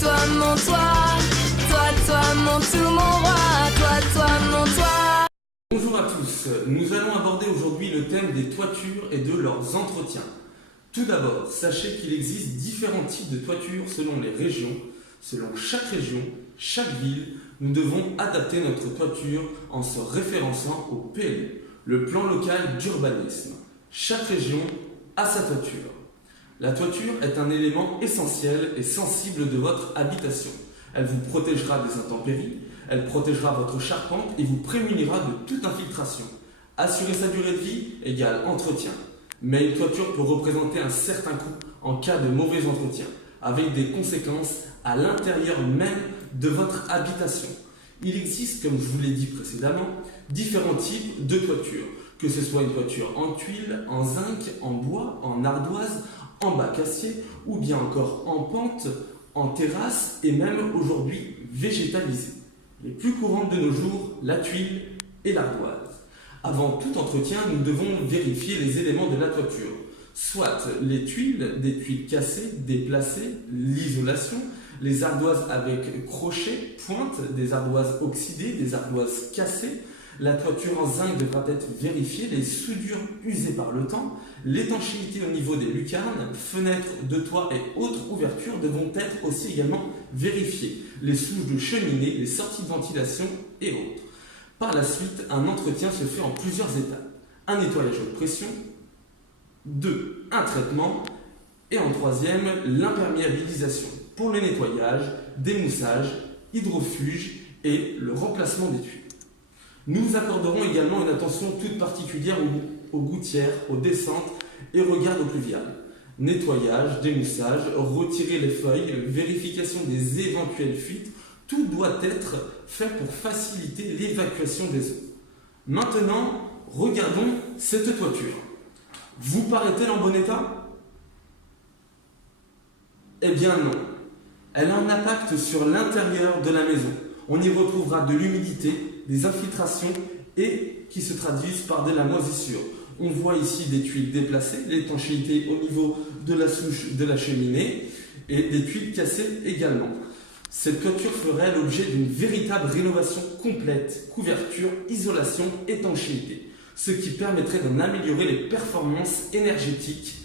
Toi, mon toit. Toi, mon tout, mon roi. Toi, mon toit. Bonjour à tous, nous allons aborder aujourd'hui le thème des toitures et de leurs entretiens. Tout d'abord, sachez qu'il existe différents types de toitures selon les régions. Selon chaque région, chaque ville, nous devons adapter notre toiture en se référençant au PLU, le plan local d'urbanisme. Chaque région a sa toiture. La toiture est un élément essentiel et sensible de votre habitation. Elle vous protégera des intempéries, elle protégera votre charpente et vous prémunira de toute infiltration. Assurer sa durée de vie égale entretien. Mais une toiture peut représenter un certain coût en cas de mauvais entretien, avec des conséquences à l'intérieur même de votre habitation. Il existe, comme je vous l'ai dit précédemment, différents types de toitures, que ce soit une toiture en tuiles, en zinc, en bois, en ardoise, en bac acier, ou bien encore en pente, en terrasse et même aujourd'hui végétalisée. Les plus courantes de nos jours, la tuile et l'ardoise. Avant tout entretien, nous devons vérifier les éléments de la toiture, soit les tuiles, des tuiles cassées, déplacées, l'isolation, les ardoises avec crochet, pointe, des ardoises oxydées, des ardoises cassées. La toiture en zinc devra être vérifiée, les soudures usées par le temps, l'étanchéité au niveau des lucarnes, fenêtres de toit et autres ouvertures devront être aussi également vérifiées, les souches de cheminée, les sorties de ventilation et autres. Par la suite, un entretien se fait en plusieurs étapes. Un nettoyage haute pression, 2. Un traitement, et en troisième, l'imperméabilisation. Pour le nettoyage, démoussage, hydrofuge et le remplacement des tuiles. Nous accorderons également une attention toute particulière aux gouttières, aux descentes et aux gardes eaux pluviales. Nettoyage, démoussage, retirer les feuilles, vérification des éventuelles fuites, tout doit être fait pour faciliter l'évacuation des eaux. Maintenant, regardons cette toiture. Vous paraît-elle en bon état? Eh bien non. Elle a un impact sur l'intérieur de la maison. On y retrouvera de l'humidité, des infiltrations et qui se traduisent par de la moisissure. On voit ici des tuiles déplacées, l'étanchéité au niveau de la souche de la cheminée et des tuiles cassées également. Cette toiture ferait l'objet d'une véritable rénovation complète, couverture, isolation, étanchéité, ce qui permettrait d'en améliorer les performances énergétiques.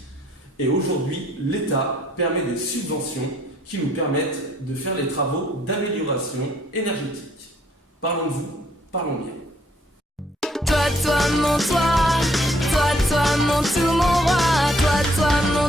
Et aujourd'hui, l'État permet des subventions qui nous permettent de faire les travaux d'amélioration énergétique. Parlons de vous, parlons bien. Toi, mon toit. Toi, mon tout, mon roi. Toi, mon